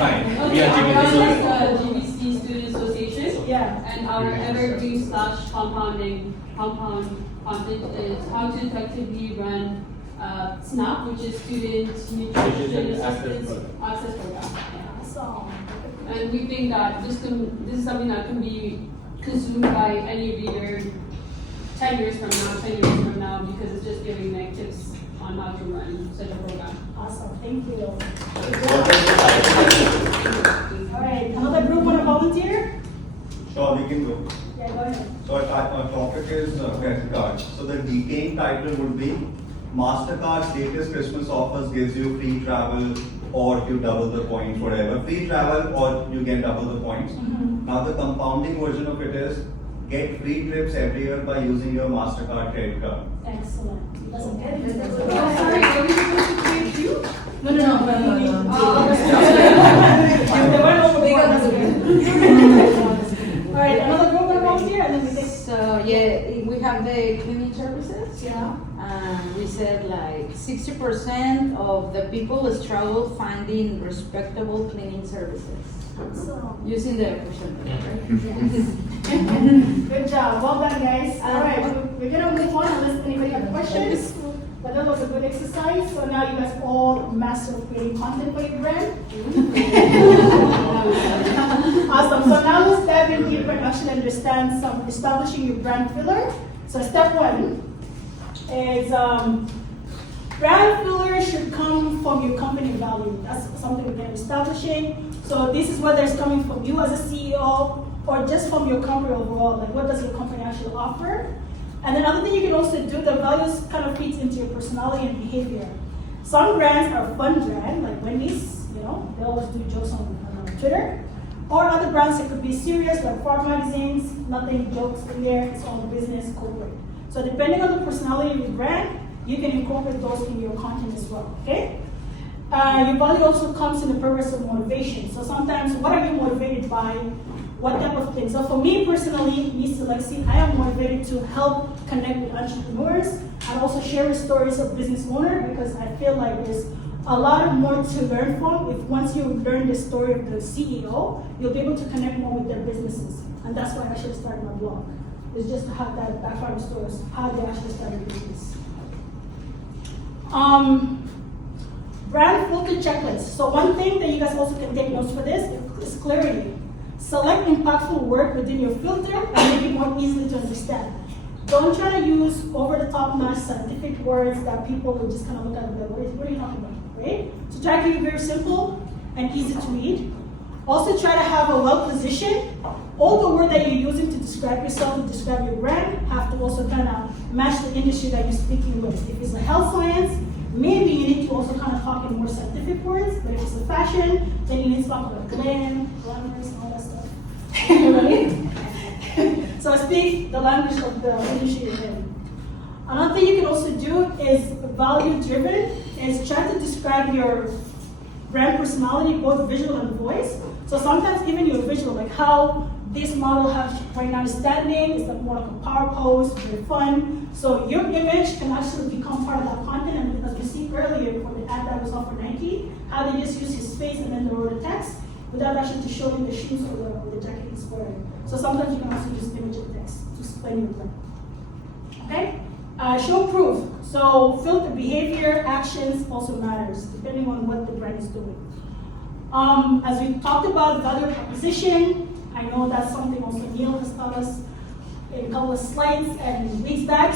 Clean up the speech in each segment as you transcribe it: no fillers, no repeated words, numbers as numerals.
fine. Okay, We are GBC. our GBC Student Association. Yeah. And our evergreen / compound content is how to effectively run SNAP, which is Student Nutrition Assistance Access Program. Yeah. So, And we think that this is something that can be consumed by any reader 10 years from now, because it's just giving like tips on how to run such a program. awesome, thank you. All right, another group want to volunteer? Sure, we can go. Yeah, go ahead. So our topic is credit card. So the detailed title would be MasterCard's latest Christmas offers gives you free travel or you double the points, whatever. Free travel or you get double the points. Now the compounding version of it is get free trips every year by using your MasterCard credit card. Excellent. That's a good. Oh, sorry, are we supposed to create you? No. All right, another group want to volunteer, and then we take. So yeah, we have the cleaning services. Yeah. We said like 60% of the people struggle finding respectable cleaning services So. using the percentage. Good job, well done, guys. All right, we're gonna move on unless anybody have questions. But that was a good exercise. So now you guys all master creating content for your brand. Awesome. So now let's dive in deeper and actually understand some establishing your brand pillar. So step one is brand pillar should come from your company value. That's something we're going to be establishing. So this is whether it's coming from you as a CEO or just from your company overall. Like what does your company actually offer? And then other thing you can also do, the values kind of feeds into your personality and behavior. Some brands are fun brand, like Wendy's, they always do jokes on Twitter. Or other brands that could be serious, like farm magazines, nothing jokes in there, it's all business, corporate. So depending on the personality of your brand, you can incorporate those in your content as well, okay? Your value also comes in the purpose of motivation. So sometimes, what are you motivated by? What type of things? So for me personally, Neecee, Lexy, I am motivated to help connect with entrepreneurs and also share stories of business owner, because I feel like there's a lot more to learn from. If once you learn the story of the CEO, you'll be able to connect more with their businesses. And that's why I actually started my blog. It's just to have that background stories, how they actually started business. Brand filter checklist. So one thing that you guys also can take notes for this is clarity. Select impactful word within your filter and make it more easily to understand. Don't try to use over-the-top, nice scientific words that people will just kind of look at and be like, what are you talking about, right? So try to keep it very simple and easy to read. Also try to have a well-positioned. All the words that you're using to describe yourself, to describe your brand, have to also kind of match the industry that you're speaking with. If it's a health science, maybe you need to also kind of talk in more scientific words, but if it's a fashion, then you need to talk about glamorous, and all that stuff. Right? So speak the language of the industry you're in. Another thing you can also do is value-driven, is try to describe your brand personality, both visual and voice. So sometimes even your visual, like how this model has right now is standing, it's like more like a power pose, very fun. So your image can actually become part of that content, and as we see earlier for the ad that was off for Nike, how they just use his face and then they wrote a text without actually to show you the shoes or the jacket he's wearing. So sometimes you can also use image and text to explain your brand. Okay? Show proof. So filter behavior, actions also matters, depending on what the brand is doing. As we talked about value proposition, I know that's something also Neil has taught us in a couple of slides and weeks back.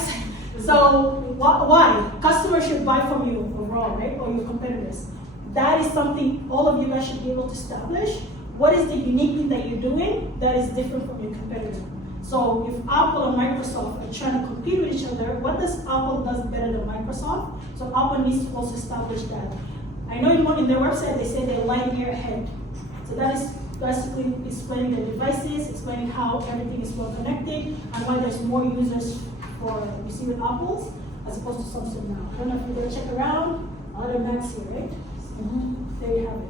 So why? Customers should buy from you overall, right? Or your competitors. That is something all of you guys should be able to establish. What is the unique thing that you're doing that is different from your competitor? So if Apple and Microsoft are trying to compete with each other, what does Apple does better than Microsoft? So Apple needs to also establish that. I know in their website they say they're light year ahead. So that is basically explaining the devices, explaining how everything is well connected, and why there's more users for you see with Apples as opposed to Samsung now. I don't know if you're gonna check around, other Macs here, right? There you have it.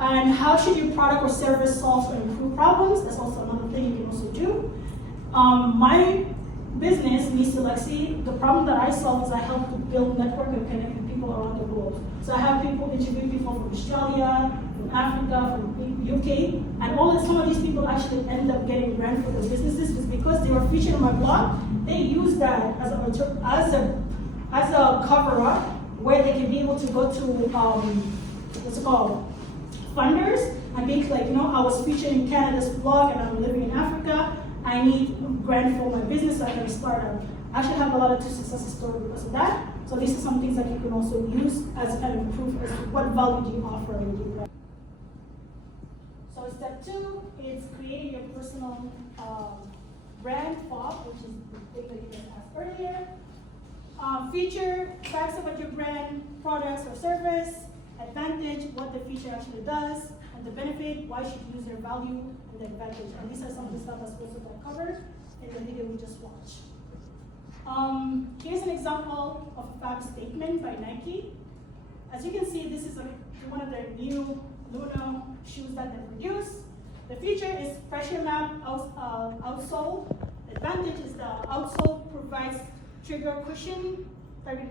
And how should your product or service solve or improve problems? That's also another thing you can also do. My business, Neecee, Lexy, the problem that I solve is I help to build network and connect with people around the world. So I have people interview people from Australia, from from Africa, from UK, and some of these people actually end up getting grant for their businesses is because they were featured on my blog. They use that as a cover up where they can be able to go to what's it called, funders, and be like, I was featured in Canada's blog and I'm living in Africa. I need grant for my business so I can start up. I actually have a lot of success stories because of that. So these are some things that you can also use as kind of proof as to what value do you offer when you do that. So step 2 is creating your personal brand FOB, which is the thing that you guys asked earlier. Feature, facts about your brand, products or service, advantage, what the feature actually does, and the benefit, why should you use their value, and the advantage. And these are some of the stuff that's also got covered in the video we just watched. Here's an example of a fact statement by Nike. As you can see, this is one of their new Luna shoes that they produce. The feature is pressure map outsole. The advantage is the outsole provides targeted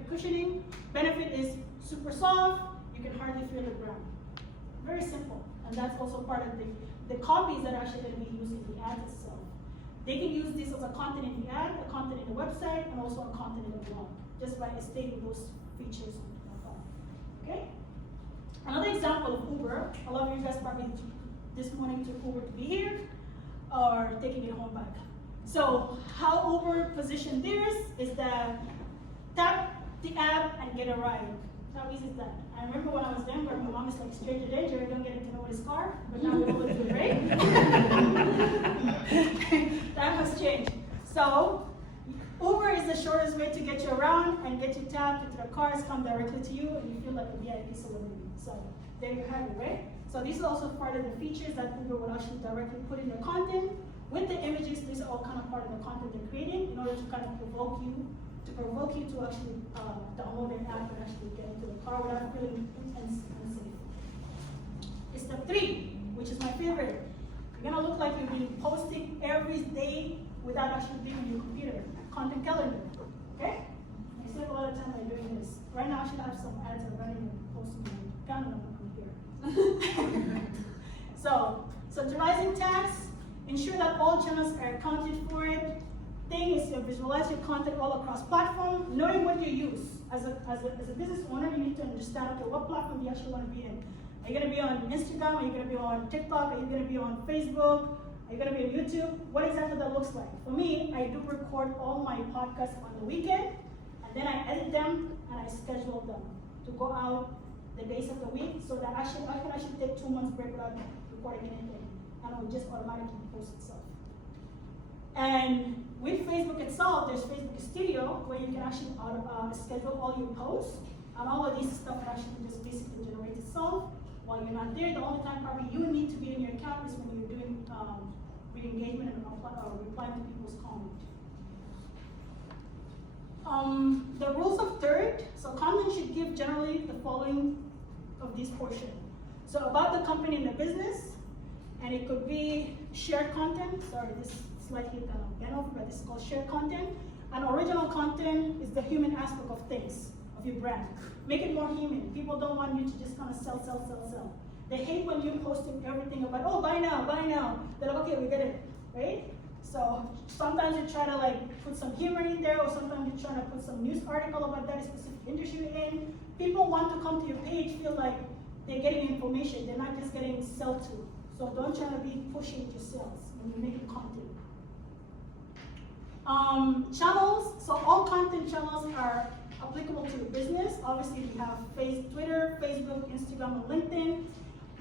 cushioning. Benefit is super soft. You can hardly feel the ground. Very simple, and that's also part of the copies that are actually going to be used in the ad itself. They can use this as a content in the ad, a content in the website, and also a content in the blog, just by stating those features on the phone. Okay? Another example of Uber, a lot of you guys probably this morning took Uber to be here, or taking it home back. So how Uber positioned theirs is that tap the app and get a ride. How easy is that? I remember when I was younger, my mom is like, stranger danger, don't get into nobody's car, but now we're able to do it, right? That has changed. So Uber is the shortest way to get you around and get you tapped into the cars, come directly to you, and you feel like a VIP celebrity. So there you have it, right? So these are also part of the features that Uber will actually directly put in their content. With the images, these are all kind of part of the content they're creating in order to kind of provoke you to actually download an app and actually get into the car without feeling unsafe. It's step 3, which is my favorite. You're gonna look like you've been posting every day without actually being on your computer. Content calendar, okay? I spend a lot of time by doing this. Right now I should have some ads that are running and posting on calendar on here. So, centralizing tags, ensure that all channels are accounted for it. Thing is to visualize your content all across platform, knowing what you use. As a business owner, you need to understand, okay, what platform do you actually want to be in? Are you going to be on Instagram? Are you going to be on TikTok? Are you going to be on Facebook? Are you going to be on YouTube? What exactly that looks like? For me, I do record all my podcasts on the weekend, and then I edit them and I schedule them to go out the days of the week, so that I can actually take 2 months break without recording anything, and it will just automatically post itself. And with Facebook itself, there's Facebook Studio, where you can actually schedule all your posts, and all of these stuff actually just basically generates itself while you're not there. The only time probably you need to be in your account is when you're doing re-engagement and replying to people's comments. The rules of third, so content should give generally the following of this portion. So about the company and the business, and it could be shared content, sorry, this slightly bent over, but this is called shared content. And original content is the human aspect of things, of your brand. Make it more human. People don't want you to just kind of sell. They hate when you're posting everything about, oh, buy now. They're like, okay, we get it, right? So sometimes you try to like put some humor in there, or sometimes you try to put some news article about that specific industry you're in. People want to come to your page, feel like they're getting information. They're not just getting sold to. So don't try to be pushing your sales when you're making content. Channels, so all content channels are applicable to your business. Obviously, we have Twitter, Facebook, Instagram, and LinkedIn.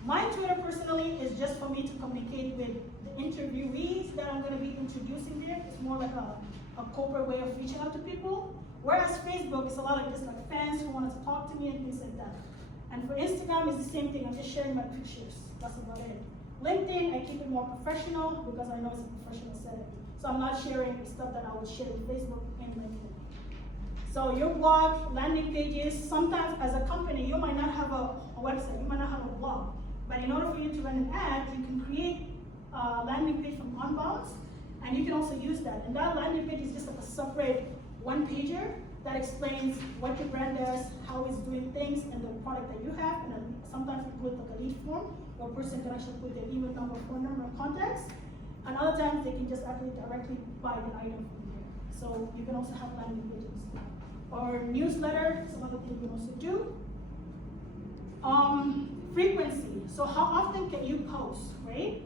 My Twitter personally is just for me to communicate with the interviewees that I'm going to be introducing there. It's more like a corporate way of reaching out to people. Whereas Facebook is a lot of just like fans who want to talk to me and things like that. And for Instagram, it's the same thing. I'm just sharing my pictures. That's about it. LinkedIn, I keep it more professional because I know it's a professional setting. So I'm not sharing stuff that I would share with Facebook and LinkedIn. So your blog, landing pages, sometimes as a company, you might not have a website, you might not have a blog. But in order for you to run an ad, you can create a landing page from Unbounce, and you can also use that. And that landing page is just like a separate one-pager that explains what your brand does, how it's doing things, and the product that you have. And then sometimes we put like a lead form where a person can actually put their email number, phone number, and contacts. And other times they can just actually directly buy the item from here. So you can also have landing pages. Or newsletter, some other thing you can also do. Frequency. So how often can you post, right?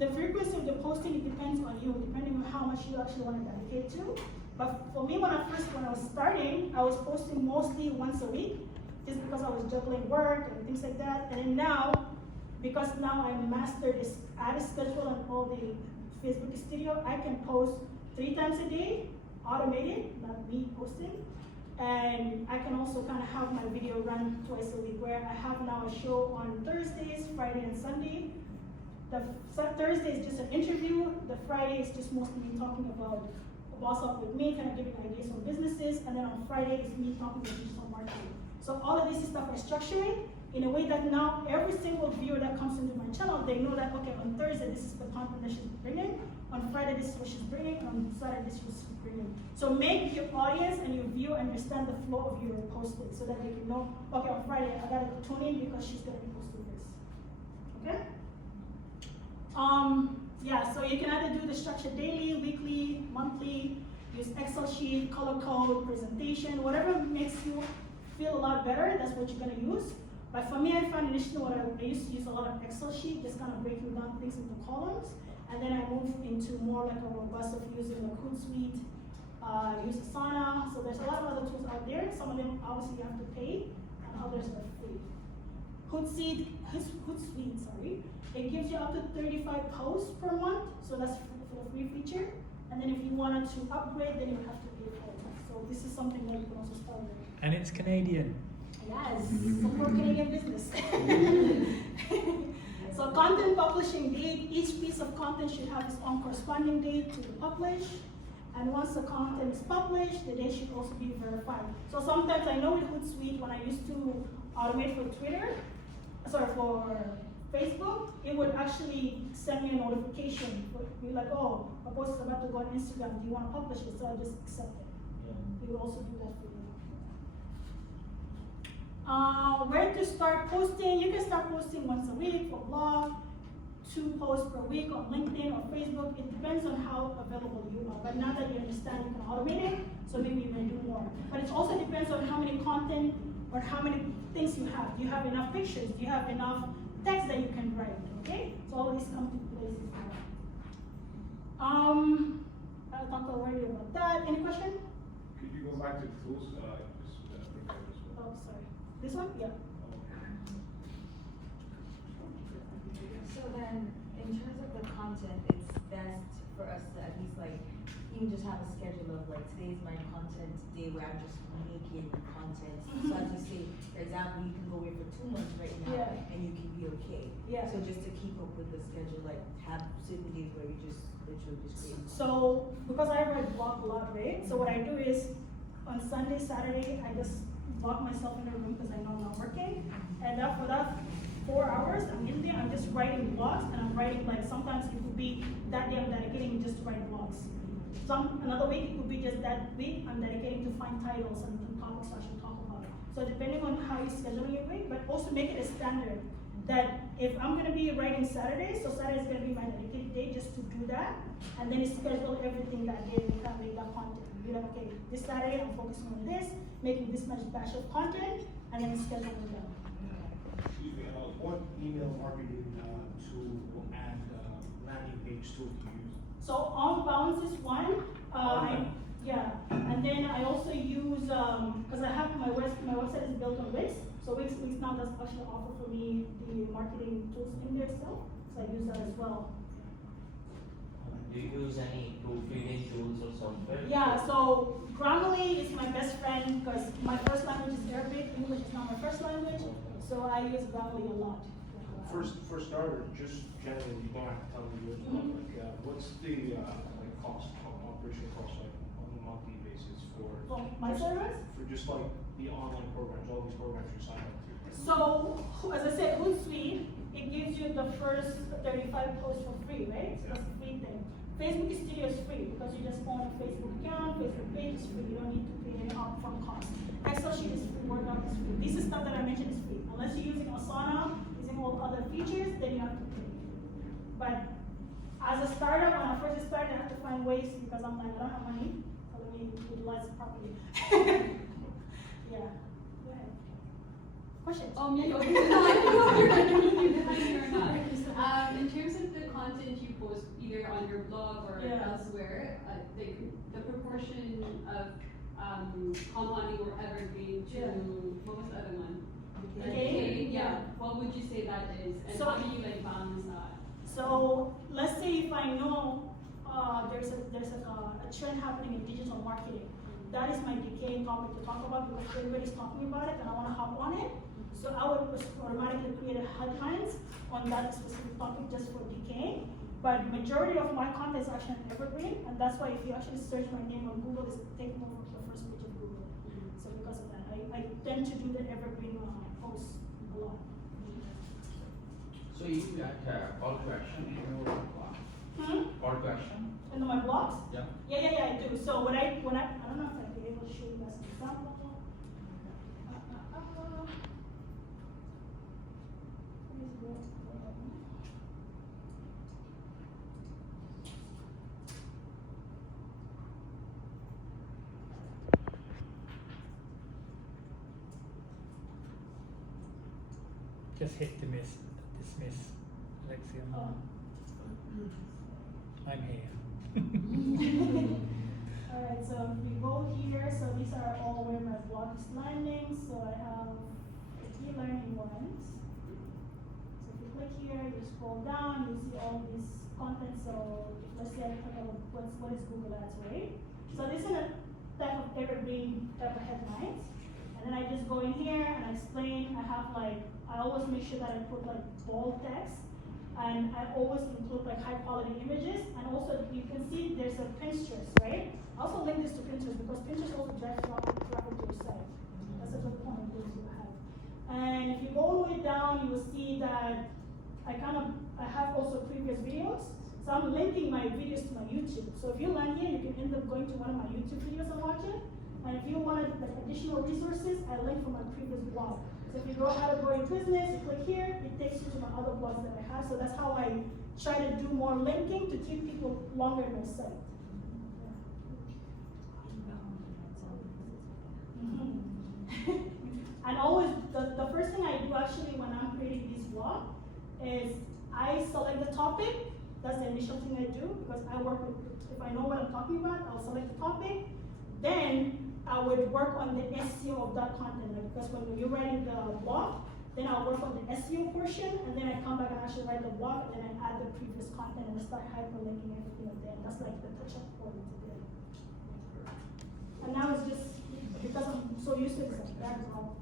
The frequency of the posting, it depends on you, depending on how much you actually want to dedicate to. But for me, when I was starting, I was posting mostly once a week, just because I was juggling work and things like that. And then now, because now I mastered this ad schedule and all the Facebook Studio, I can post 3 times a day, automated, not me posting. And I can also kind of have my video run twice a week, where I have now a show on Thursdays, Friday, and Sunday. The Thursday is just an interview. The Friday is just mostly me talking about Boss Up with me, kind of giving ideas on businesses. And then on Friday is me talking about digital marketing. So all of this stuff I structure in a way that now every single viewer that comes into my channel, they know that, okay, on Thursday, this is the content that she's bringing. On Friday, this is what she's bringing. On Saturday, this is what she's bringing. So make your audience and your viewer understand the flow of your posting so that they can know, okay, on Friday, I gotta tune in because she's gonna be posting this. Okay? Yeah, so you can either do the structure daily, weekly, monthly, use Excel sheet, color code, presentation, whatever makes you feel a lot better, that's what you're gonna use. But for me, I found initially what I used to use a lot of Excel sheet, just kind of breaking down things into columns. And then I moved into more like a robust of using like Hootsuite, use Asana. So there's a lot of other tools out there. Some of them obviously you have to pay, and others are free. Hootsuite, sorry. It gives you up to 35 posts per month, so that's for the free feature. And then if you wanted to upgrade, then you have to pay for it. So this is something that you can also start with. And it's Canadian. Yes, for Canadian business. So content publishing date, each piece of content should have its own corresponding date to the publish. And once the content is published, the date should also be verified. So sometimes I know with Hootsuite, when I used to automate for for Facebook, it would actually send me a notification. It would be like, oh, a post is about to go on Instagram, do you want to publish it? So I just accept it. It will also do that for you. Where to start posting? You can start posting once a week for blog, 2 posts per week on LinkedIn or Facebook. It depends on how available you are. But now that you understand, you can automate it, so maybe you may do more. But it also depends on how many content or how many things you have. Do you have enough pictures? Do you have enough text that you can write? Okay? So all of these come to place as well. I talked already about that. Any question? Could you go back to the tools? Oh, sorry. This one? Yeah. So then, in terms of the content, it's best for us to at least like, even just have a schedule of like, today's my content day where I'm just making content. So as you say, for example, you can go away for 2 months right now Yeah. and you can be okay. Yeah. So just to keep up with the schedule, like have certain days where you just literally just create. So, because I write blog a lot, right? So what I do is, on Sunday, Saturday, I just lock myself in a room because I know I'm not working. And for that 4 hours, I'm in there, I'm just writing blogs, and I'm writing like, sometimes it could be that day I'm dedicating just to write blogs. Another week, it could be just that week, I'm dedicating to find titles and topics I should talk about. So depending on how you schedule your week, but also make it a standard that if I'm gonna be writing Saturday, so Saturday is gonna be my dedicated day just to do that, and then schedule everything that day and kind of make that content. You're like, okay, this Saturday I'm focusing on this, making this much batch of content, and then schedule it down. Excuse me, what email marketing tool and landing page tool do you use? So Onbounds is one. Yeah, and then I also use, because I have my website is built on Wix, so Wix now does actually offer for me the marketing tools in there itself, so I use that as well. Do you use any proofreading tools or software? Yeah, so Grammarly is my best friend because my first language is Arabic, English is not my first language, so I use Grammarly a lot. For starter, just generally, you don't have to tell me yours, but like, what's the like cost, operation cost like on a monthly basis for My just, service? for just like the online programs, all these programs you sign up to? So, as I said, Hootsuite, it gives you the first 35 posts for free, right? So that's a free thing. Facebook Studio is free because you just own a Facebook account, Facebook page is free. You don't need to pay any upfront cost. Excel sheet is free, Word doc is free. This is stuff that I mentioned is free. Unless you're using Asana, using all other features, then you have to pay. But as a startup, when I first started, I had to find ways because I'm like, I don't have money, so let me utilize it properly. Yeah. Go ahead. Questions? Me, okay. No, I don't know if you're running or not. In terms of the content you post, either on your blog or elsewhere, the proportion of compounding or evergreen to what was the other one? Okay. Yeah. What would you say that is, and So- how do you like balance that? So let's say if I know there's a trend happening in digital marketing, that is my decaying topic to talk about because everybody's talking about it and I want to hop on it. So I would automatically create a headlines on that specific topic just for decaying. But majority of my content is actually evergreen, and that's why if you actually search my name on Google, it's taking over the first page of Google. So because of that, I tend to do the evergreen posts a lot. So you got call to action in your blog? Call to action? And on my blogs? Yeah. Yeah, I do. So when I don't know if I'll be able to show you guys an example. Just hit dismiss, Lexy. I'm here. Alright, so if we go here, so these are all where my blog is landing. So I have the key learning ones. So if you click here, you scroll down, you see all these content. So let's say I click on what is Google Ads, right? So this is a type of evergreen type of headlines. And then I just go in here and I explain. I always make sure that I put like bold text. And I always include like high quality images. And also you can see there's a Pinterest, right? I also link this to Pinterest because Pinterest also drives traffic to your site. That's a good point you have. And if you go all the way down, you will see that I have also previous videos. So I'm linking my videos to my YouTube. So if you land here, you can end up going to one of my YouTube videos and watch it. And if you wanted like additional resources, I link from my previous blog. So if you go how to grow your business, you click here, it takes you to my other blogs that I have. So that's how I try to do more linking to keep people longer in my site. And always, the first thing I do actually when I'm creating this blog is I select the topic. That's the initial thing I do because I work with, if I know what I'm talking about, I'll select the topic. Then I would work on the SEO of that content, because when you're writing the blog, then I'll work on the SEO portion, and then I come back and actually write the blog, and then I add the previous content and I start hyperlinking everything up there. That's like the touch-up point to it. And now it's just, because I'm so used to it, it's like background.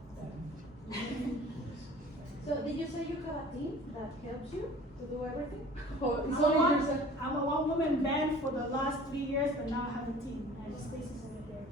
So did you say you have a team that helps you to do everything? Or it's I'm only yourself? a one-woman band for the last 3 years, but now I have a team, and Stacy's over there.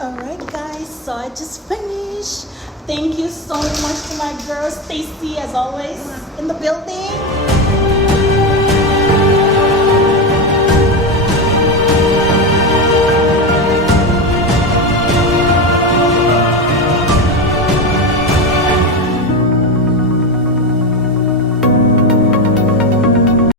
Alright guys, so I just finished. Thank you so much to my girl Stacy, as always, in the building.